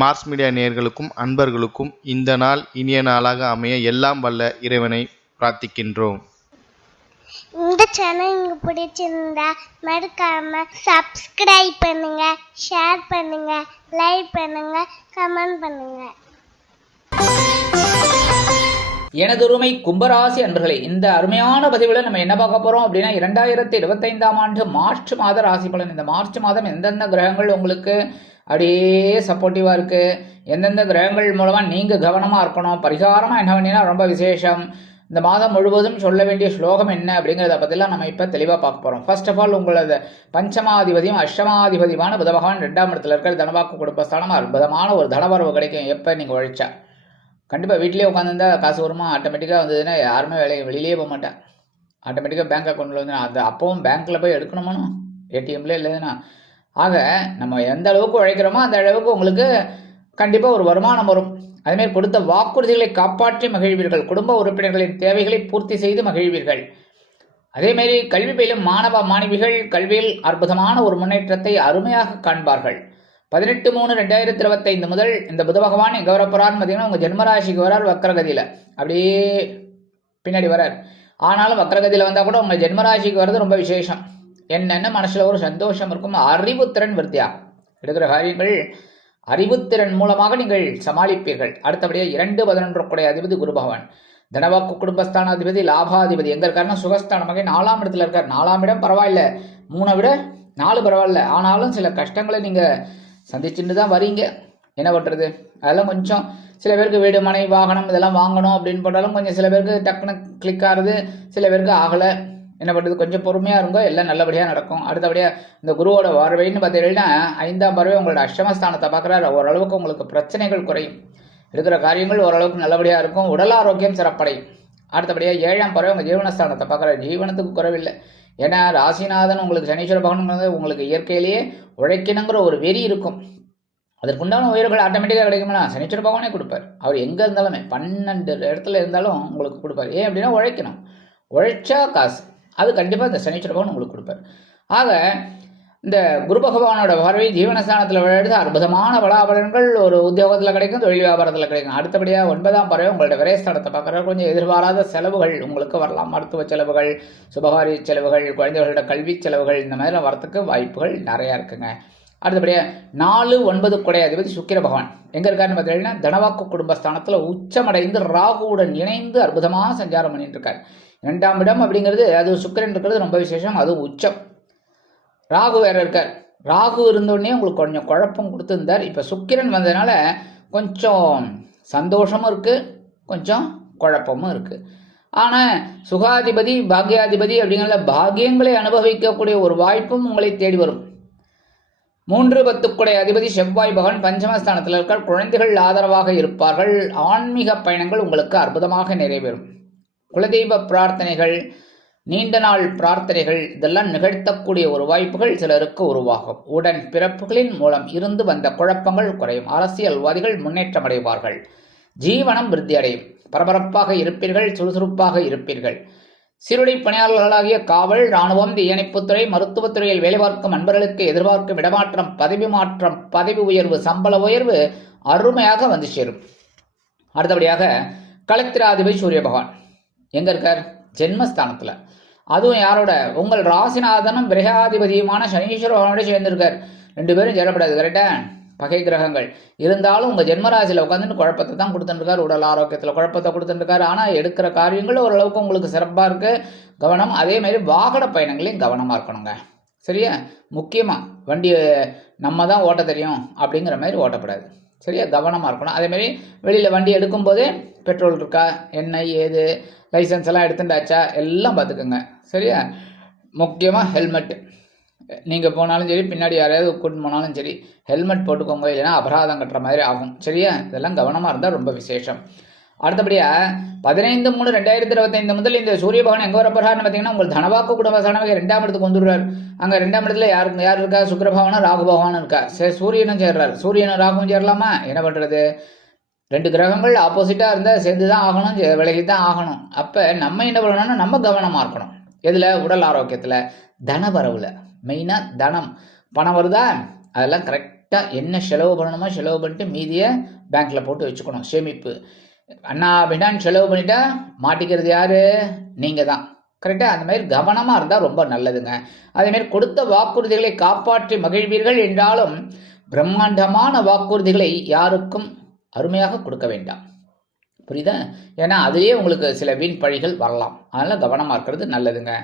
Mars media நேயர்களுக்கும் அன்பர்களுக்கும் இந்த நாள் இனிய நாளாக அமைய எல்லாம் வல்ல இறைவனை பிரார்த்திக்கின்றோம். இந்த சேனல் உங்களுக்கு பிடிச்சிருந்தா மறக்காம சப்ஸ்கிரைப் பண்ணுங்க ஷேர் பண்ணுங்க லைக் பண்ணுங்க கமெண்ட் பண்ணுங்க. எனதுருமை கும்பராசி அன்பர்களே இந்த அருமையான பதிவில் நம்ம என்ன பார்க்க போறோம் அப்படின்னா இரண்டாயிரத்தி இருபத்தைந்தாம் ஆண்டு மார்ச் மாத ராசி பலன். இந்த மார்ச் மாதம் எந்தெந்த கிரகங்கள் உங்களுக்கு அப்படியே சப்போர்ட்டிவாக இருக்குது எந்தெந்த கிரகங்கள் மூலமாக நீங்கள் கவனமாக இருக்கணும் பரிகாரமாக என்ன பண்ணினா ரொம்ப விசேஷம். இந்த மாதம் முழுவதும் சொல்ல வேண்டிய ஸ்லோகம் என்ன அப்படிங்கிறத பற்றிலாம் நம்ம இப்போ தெளிவாக பார்க்க போகிறோம் ஃபர்ஸ்ட் ஆஃப் ஆல் உங்களது பஞ்சமாதிபதியும் அஷ்டமாதிபதியுமான புத பகவான் ரெண்டாம் இடத்துல இருக்கிற தனவாக்கு குடும்பஸ்தானம் அற்புதமான ஒரு தனவரவு கிடைக்கும் எப்போ நீங்கள் உழைச்சா. கண்டிப்பாக வீட்டிலேயே உட்காந்துருந்தா காசு வருமா? ஆட்டோமேட்டிக்காக வந்ததுன்னா யாருமே வேலையை வெளியிலேயே போக மாட்டேன் ஆட்டோமேட்டிக்காக பேங்க் அக்கௌண்ட்டில் வந்து அது அப்பவும் பேங்க்கில் போய் எடுக்கணுமானோ? ஏடிஎம்ல இல்லைன்னா. ஆக நம்ம எந்த அளவுக்கு உழைக்கிறோமோ அந்த அளவுக்கு உங்களுக்கு கண்டிப்பாக ஒரு வருமானம் வரும். அதுமாரி கொடுத்த வாக்குறுதிகளை காப்பாற்றி மகிழ்வீர்கள். குடும்ப உறுப்பினர்களின் தேவைகளை பூர்த்தி செய்து மகிழ்வீர்கள். அதேமாரி கல்வி பயிலும் மாணவ மாணவிகள் கல்வியில் அற்புதமான ஒரு முன்னேற்றத்தை அருமையாக காண்பார்கள். பதினெட்டு மூணு ரெண்டாயிரத்தி இருபத்தைந்து முதல் இந்த புத பகவான் எங்கே வரப்போறான்னு பார்த்தீங்கன்னா உங்கள் ஜென்மராசிக்கு வரார் வக்கரகதியில். அப்படியே பின்னாடி வரார். ஆனாலும் வக்கரகதியில் வந்தால் கூட உங்கள் ஜென்மராசிக்கு வர்றது ரொம்ப விசேஷம். என்னென்ன மனசில் ஒரு சந்தோஷம் இருக்கும் அறிவுத்திறன் விருத்தியா? எடுக்கிற காரியங்கள் அறிவுத்திறன் மூலமாக நீங்கள் சமாளிப்பீர்கள். அடுத்தபடியாக இரண்டு பதினொன்று அதிபதி குரு பகவான். தனவாக்கு குடும்பஸ்தானாதிபதி லாபாதிபதி. எங்க இருக்காருன்னா சுகஸ்தானமாக நாலாம் இடத்துல இருக்கார். நாலாம் இடம் பரவாயில்ல. மூணை விட நாலு பரவாயில்ல. ஆனாலும் சில கஷ்டங்களை நீங்கள் சந்திச்சுட்டு தான் வரீங்க. என்ன பண்ணுறது அதெல்லாம் கொஞ்சம் சில பேருக்கு வீடு மனை வாகனம் இதெல்லாம் வாங்கணும் அப்படின்னு போட்டாலும் கொஞ்சம் சில பேருக்கு டக்குன்னு கிளிக் ஆகுது சில பேருக்கு ஆகலை. என்ன பண்ணுறது கொஞ்சம் பொறுமையாக இருங்கோ. எல்லாம் நல்லபடியாக நடக்கும். அடுத்தபடியாக இந்த குருவோட பார்வைன்னு பார்த்தீங்கன்னா ஐந்தாம் பார்வை உங்களோட அஷ்டமஸ்தானத்தை பார்க்குறாரு. ஓரளவுக்கு உங்களுக்கு பிரச்சனைகள் குறையும். இருக்கிற காரியங்கள் ஓரளவுக்கு நல்லபடியாக இருக்கும். உடல் ஆரோக்கியம் சிறப்படையும் அடுத்தபடியாக ஏழாம் பறவை உங்கள் ஜீவனஸ்தானத்தை பார்க்குற ஜீவனத்துக்கு குறைவில்லை. ஏன்னா ராசிநாதன் உங்களுக்கு சனீஸ்வர பகவான் உங்களுக்கு இயற்கையிலேயே உழைக்கணுங்கிற ஒரு வெறி இருக்கும். அதற்குண்டான உயிர்கள் ஆட்டோமேட்டிக்காக கிடைக்கும்னா சனீஸ்வர பகவானே கொடுப்பார். அவர் எங்கே இருந்தாலுமே பன்னெண்டு இடத்துல இருந்தாலும் உங்களுக்கு கொடுப்பார். ஏன் அப்படின்னா உழைக்கணும். உழைச்சா காசு. அது கண்டிப்பாக இந்த சனீஸ்வர பகவான் உங்களுக்கு கொடுப்பார். ஆக இந்த குரு பகவானோட பார்வை ஜீவனஸ்தானத்தில் விளையாடுது அற்புதமான பலாபலன்கள் ஒரு உத்தியோகத்தில் கிடைக்கும் தொழில் வியாபாரத்தில் கிடைக்கும். அடுத்தபடியாக ஒன்பதாம் பறவை உங்களோட விரைஸ்தானத்தை பார்க்குற கொஞ்சம் எதிர்பாராத செலவுகள் உங்களுக்கு வரலாம். மருத்துவ செலவுகள் சுபகாரி செலவுகள் குழந்தைகளோட கல்வி செலவுகள் இந்த மாதிரிலாம் வரத்துக்கு வாய்ப்புகள் நிறையா இருக்குங்க. அடுத்தபடியாக நாலு ஒன்பது குடையாதிபதி அதிபதி சுக்கிர பகவான். எங்கே இருக்காருன்னு பார்த்தீங்கன்னா தனவாக்கு குடும்பஸ்தானத்தில் உச்சமடைந்து ராகுவுடன் இணைந்து அற்புதமாக சஞ்சாரம் பண்ணிட்டு இருக்காரு. இரண்டாம் இடம் அப்படிங்கிறது அது சுக்கிரன் இருக்கிறது ரொம்ப விசேஷம் அது உச்சம். ராகு வேற இருக்கார். ராகு இருந்தோடனே உங்களுக்கு கொஞ்சம் குழப்பம் கொடுத்துருந்தார். இப்போ சுக்கிரன் வந்ததுனால கொஞ்சம் சந்தோஷமும் இருக்குது கொஞ்சம் குழப்பமும் இருக்குது ஆனால் சுகாதிபதி பாக்யாதிபதி அப்படிங்கிற பாக்கியங்களை அனுபவிக்கக்கூடிய ஒரு வாய்ப்பும் உங்களை தேடி வரும். மூன்று பத்துக்குடைய அதிபதி செவ்வாய் பகவான் பஞ்சமஸ்தானத்தில் இருக்க குழந்தைகள் ஆதரவாக இருப்பார்கள். ஆன்மீக பயணங்கள் உங்களுக்கு அற்புதமாக நிறைவேறும். குலதெய்வ பிரார்த்தனைகள் நீண்ட நாள் பிரார்த்தனைகள் இதெல்லாம் நிகழ்த்தக்கூடிய ஒரு வாய்ப்புகள் சிலருக்கு உருவாகும். உடன் பிறப்புகளின் மூலம் இருந்து வந்த குழப்பங்கள் குறையும். அரசியல்வாதிகள் முன்னேற்றம் அடைவார்கள். ஜீவனம் விருத்தி அடையும். பரபரப்பாக இருப்பீர்கள் சுறுசுறுப்பாக இருப்பீர்கள். சீருடை பணியாளர்களாகிய காவல் இராணுவம் தீயணைப்புத்துறை மருத்துவத்துறையில் வேலை பார்க்கும் அன்பர்களுக்கு எதிர்பார்க்கும் இடமாற்றம் பதவி மாற்றம் பதவி உயர்வு சம்பள உயர்வு அருமையாக வந்து சேரும். அடுத்தபடியாக கலத்திராதிபதி சூரிய பகவான் எங்க இருக்கார்? ஜென்மஸ்தானத்தில். அதுவும் யாரோட? உங்கள் ராசிநாதனும் கிரகாதிபதியுமான சனீஸ்வர பகவானோட சேர்ந்திருக்கார். ரெண்டு பேரும் சேரப்படாது கரெக்டா பகை கிரகங்கள். இருந்தாலும் உங்கள் ஜென்மராசியில் உட்காந்துட்டு குழப்பத்தை தான் கொடுத்துட்டுருக்காரு. உடல் ஆரோக்கியத்தில் குழப்பத்தை கொடுத்துட்டுருக்காரு. ஆனால் எடுக்கிற காரியங்கள் ஓரளவுக்கு உங்களுக்கு சிறப்பாக இருக்குது கவனம். அதேமாரி வாகன பயணங்களையும் கவனமாக இருக்கணுங்க. சரியா? முக்கியமாக வண்டி நம்ம தான் ஓட்ட தெரியும் அப்படிங்கிற மாதிரி ஓட்டப்படாது சரியா? கவனமாக இருக்கணும். அதேமாரி வெளியில் வண்டி எடுக்கும்போதே பெட்ரோல் இருக்கா? என்ன ஏது? லைசன்ஸ் எல்லாம் எடுத்துட்டாச்சா? எல்லாம் பார்த்துக்கோங்க. சரியா? முக்கியமாக ஹெல்மெட்டு. நீங்கள் போனாலும் சரி பின்னாடி யாரையாவது கூட்டு போனாலும் சரி ஹெல்மெட் போட்டுக்கோங்க இல்லைன்னா அபராதம் கட்டுற மாதிரி ஆகும். சரியா? இதெல்லாம் கவனமாக இருந்தால் ரொம்ப விசேஷம். அடுத்தபடியாக பதினைந்து மூணு ரெண்டாயிரத்தி இருபத்தைந்து முதல் இந்த சூரிய பகவான் எங்கே வரப்போறாருன்னு பார்த்தீங்கன்னா உங்கள் தனவாக்கு குடும்பசானமாக ரெண்டாம் இடத்துக்கு வந்துடுறார். அங்கே ரெண்டாம் இடத்துல யார் யார் இருக்கா? சுக்கர பகவானும் ராகு பகவானும் இருக்கா? சரி சூரியனும் சேர்றார். சூரியனும் ராகுவும் சேரலாமா? என்ன பண்ணுறது ரெண்டு கிரகங்கள் ஆப்போசிட்டாக இருந்தால் சேர்ந்து தான் ஆகணும் விலகி தான் ஆகணும். அப்போ நம்ம என்ன பண்ணணும்னா நம்ம கவனமாக இருக்கணும். எதில்? உடல் ஆரோக்கியத்தில். தனவரவில். மெயினாக தனம். பணம் வருதா? அதெல்லாம் கரெக்டாக என்ன செலவு பண்ணணுமோ செலவு பண்ணிட்டு மீதியை பேங்க்கில் போட்டு வச்சுக்கணும். சேமிப்பு. அண்ணா அப்படின்னான்னு செலவு பண்ணிட்டா மாட்டிக்கிறது யார்? நீங்கள் தான் கரெக்டாக அந்த மாதிரி கவனமாக இருந்தால் ரொம்ப நல்லதுங்க. அதேமாதிரி கொடுத்த வாக்குறுதிகளை காப்பாற்றி மகிழ்வீர்கள் என்றாலும் பிரம்மாண்டமான வாக்குறுதிகளை யாருக்கும் அருமையாக கொடுக்க வேண்டாம். புரியுதா? ஏன்னா அதுலேயே உங்களுக்கு சில வீண் பழிகள் வரலாம். அதனால் கவனமாக இருக்கிறது நல்லதுங்க.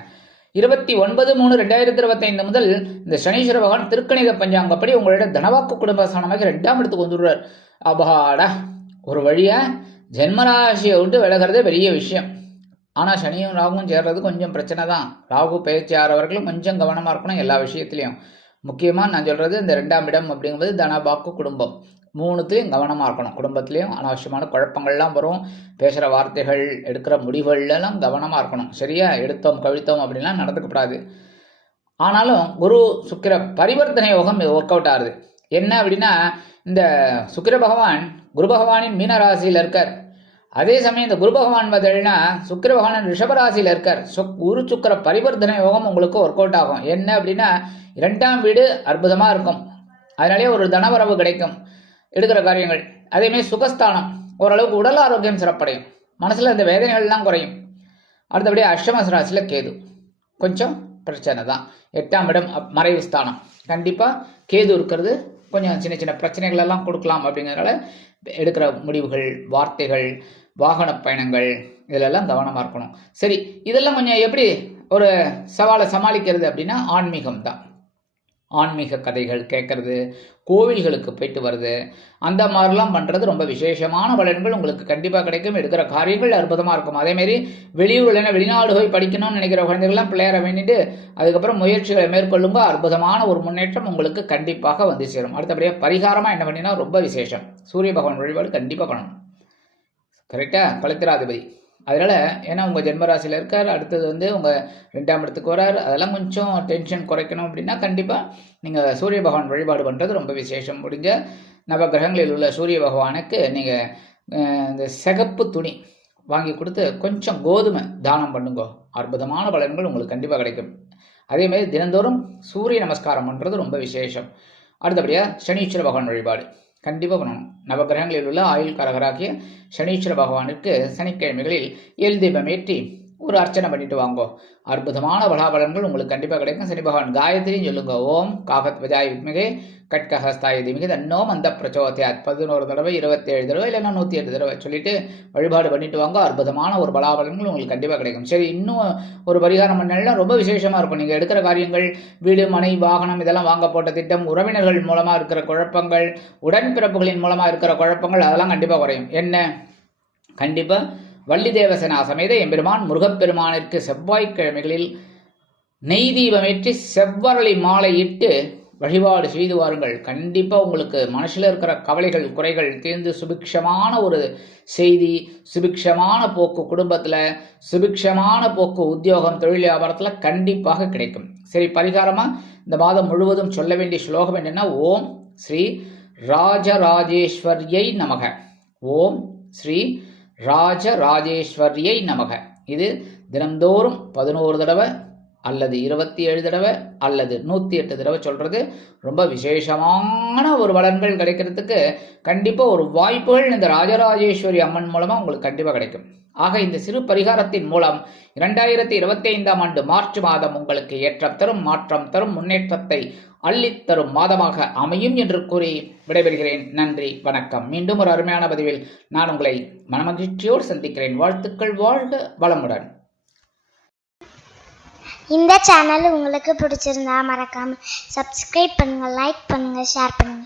இருபத்தி ஒன்பது மூணு ரெண்டாயிரத்தி இருபத்தைந்து முதல் இந்த சனீஸ்வர பகவான் திருக்கணித பஞ்சாங்கப்படி உங்களோட தனவாக்கு குடும்பஸ்தானமாக ரெண்டாம் இடத்துக்கு வந்துடுறார். அபாடா. ஒரு வழியாக ஜென்மராசியை விட்டு விலகிறதே பெரிய விஷயம். ஆனால் சனியும் ராகுவும் சேர்றது கொஞ்சம் பிரச்சனை தான். ராகு பயிற்சி ஆறவர்களும் கொஞ்சம் கவனமாக இருக்கணும் எல்லா விஷயத்துலையும். முக்கியமாக நான் சொல்கிறது இந்த ரெண்டாம் இடம் அப்படிங்கும்போது தனபாக்கு குடும்பம். மூணுத்துலேயும் கவனமாக இருக்கணும். குடும்பத்துலேயும் அனாவசியமான குழப்பங்கள்லாம் வரும். பேசுகிற வார்த்தைகள் எடுக்கிற முடிவுகள்லாம் கவனமாக இருக்கணும். சரியா? எடுத்தோம் கவிழ்த்தோம் அப்படின்லாம் நடந்துக்கப்படாது ஆனாலும் குரு சுக்கிர பரிவர்த்தனை யோகம் ஒர்க் அவுட் ஆகுது. என்ன அப்படின்னா இந்த சுக்கிர பகவான் குரு பகவானின் மீன ராசியில் இருக்கார். அதே சமயம் இந்த குரு பகவான் பார்த்தீங்கன்னா சுக்கிர பகவான் ரிஷபராசியில் இருக்கார். சு குரு சுக்கிர பரிவர்த்தனை யோகம் உங்களுக்கு ஒர்க் அவுட் ஆகும். என்ன அப்படின்னா இரண்டாம் வீடு அற்புதமாக இருக்கும். அதனாலே ஒரு தனவரவு கிடைக்கும். எடுக்கிற காரியங்கள். அதேமாரி சுகஸ்தானம். ஓரளவுக்கு உடல் ஆரோக்கியம் சிறப்படையும். மனசில் இந்த வேதனைகள்லாம் குறையும். அடுத்தபடியே அஷ்டம ராசியில் கேது. கொஞ்சம் பிரச்சனை தான். எட்டாம் இடம் அப்- மறைவு ஸ்தானம். கண்டிப்பாக கேது இருக்கிறது கொஞ்சம் சின்ன சின்ன பிரச்சனைகள் எல்லாம் கொடுக்கலாம் அப்படிங்கிறதுனால எடுக்கிற முடிவுகள் வார்த்தைகள் வாகன பயணங்கள் இதிலெல்லாம் கவனமாக இருக்கணும். சரி இதெல்லாம் கொஞ்சம் எப்படி ஒரு சவாலை சமாளிக்கிறது அப்படின்னா ஆன்மீகம் தான். ஆன்மீக கதைகள் கேட்குறது கோவில்களுக்கு போயிட்டு வருது அந்த மாதிரிலாம் பண்ணுறது ரொம்ப விசேஷமான பலன்கள் உங்களுக்கு கண்டிப்பாக கிடைக்கும். எடுக்கிற காரியங்கள் அற்புதமாக இருக்கும். அதேமாரி வெளியூர் இல்லைன்னா வெளிநாடு போய் படிக்கணும்னு நினைக்கிற குழந்தைகள்லாம் பிள்ளையரை வேண்டிட்டு அதுக்கப்புறம் முயற்சிகளை மேற்கொள்ளுங்க. அற்புதமான ஒரு முன்னேற்றம் உங்களுக்கு கண்டிப்பாக வந்து சேரும். அடுத்தபடியாக பரிகாரமாக என்ன பண்ணினா ரொம்ப விசேஷம். சூரிய பகவான் வழிபாடு கண்டிப்பாக பண்ணணும். கரெக்டாக கலத்திராதிபதி அதனால் ஏன்னா உங்கள் ஜென்மராசியில் இருக்கார் அடுத்தது வந்து உங்கள் ரெண்டாம் இடத்துக்கு வரார் அதெல்லாம் கொஞ்சம் டென்ஷன் குறைக்கணும் அப்படின்னா கண்டிப்பாக நீங்கள் சூரிய பகவான் வழிபாடு பண்ணுறது ரொம்ப விசேஷம் முடிஞ்ச நவகிரகங்களில் உள்ள சூரிய பகவானுக்கு நீங்கள் இந்த சிகப்பு துணி வாங்கி கொடுத்து கொஞ்சம் கோதுமை தானம் பண்ணுங்க. அற்புதமான பலன்கள் உங்களுக்கு கண்டிப்பாக கிடைக்கும். அதேமாதிரி தினந்தோறும் சூரிய நமஸ்காரம் பண்ணுறது ரொம்ப விசேஷம். அடுத்தபடியாக சனீஸ்வர பகவான் வழிபாடு. கண்டிப்பாக பண்ணணும். நவகிரகங்களில் உள்ள ஆயுள் காரகராகிய சனீஸ்வர பகவானுக்கு சனிக்கிழமைகளில் எல் தீபம் ஏற்றி ஒரு அர்ச்சனை பண்ணிட்டு வாங்கோ. அற்புதமான பலாபலன்கள் உங்களுக்கு கண்டிப்பாக கிடைக்கும். சனி பகவான் காயத்ரின்னு சொல்லுங்க. ஓம் காகத் வஜாய் வித்மிகே. கட்கஹஸ்தாய திமிகே. தன்னோம் அந்த பிரச்சோதயாத் பதினோரு தடவை இருபத்தேழு தடவை இல்லைன்னா நூற்றி எட்டு தடவை சொல்லிட்டு வழிபாடு பண்ணிட்டு வாங்க. அற்புதமான ஒரு பலாபலன்கள் உங்களுக்கு கண்டிப்பாக கிடைக்கும். சரி இன்னும் ஒரு பரிகாரம் பண்ணலாம் ரொம்ப விசேஷமாக இருக்கும். நீங்கள் எடுக்கிற காரியங்கள் வீடு மனை வாகனம் இதெல்லாம் வாங்க போட்ட திட்டம் உறவினர்கள் மூலமாக இருக்கிற குழப்பங்கள் உடன்பிறப்புகளின் மூலமாக இருக்கிற குழப்பங்கள் அதெல்லாம் கண்டிப்பாக குறையும். என்ன? கண்டிப்பாக வள்ளி தேவசனா சமேத எம்பெருமான் முருகப்பெருமானிற்கு செவ்வாய்க்கிழமைகளில் நெய் தீபமேற்றி செவ்வரளி மாலை இட்டு வழிபாடு செய்து வாருங்கள். கண்டிப்பாக உங்களுக்கு மனசில் இருக்கிற கவலைகள் குறைகள் தீர்ந்து சுபிக்ஷமான ஒரு செய்தி சுபிக்ஷமான போக்கு குடும்பத்தில் சுபிக்ஷமான போக்கு உத்தியோகம் தொழில் வியாபாரத்தில் கண்டிப்பாக கிடைக்கும். சரி பரிகாரமாக இந்த மாதம் முழுவதும் சொல்ல வேண்டிய ஸ்லோகம் என்னென்னா ஓம் ஸ்ரீ ராஜராஜேஸ்வரியை நமக. ஓம் ஸ்ரீ ராஜராஜேஸ்வரியை நமக. இது தினந்தோறும் பதினோரு தடவை அல்லது இருபத்தி ஏழு தடவை அல்லது நூற்றி எட்டு தடவை சொல்கிறது ரொம்ப விசேஷமான ஒரு வளன்கள் கிடைக்கிறதுக்கு கண்டிப்பாக ஒரு வாய்ப்புகள் இந்த ராஜராஜேஸ்வரி அம்மன் மூலமாக உங்களுக்கு கண்டிப்பாக கிடைக்கும். ஆக இந்த சிறு பரிகாரத்தின் மூலம் இரண்டாயிரத்தி இருபத்தி ஐந்தாம் ஆண்டு மார்ச் மாதம் உங்களுக்கு ஏற்றம் தரும் மாற்றம் தரும் முன்னேற்றத்தை அள்ளித்தரும் மாதமாக அமையும் என்று கூறி விடைபெறுகிறேன். நன்றி வணக்கம். மீண்டும் ஒரு அருமையான பதிவில் நான் உங்களை மனமகிழ்ச்சியோடு சந்திக்கிறேன். வாழ்த்துக்கள் வாழ்க வளமுடன். இந்த சேனல் உங்களுக்கு பிடிச்சிருந்தா மறக்காம சப்ஸ்கிரைப் பண்ணுங்க லைக் பண்ணுங்க ஷேர் பண்ணுங்க.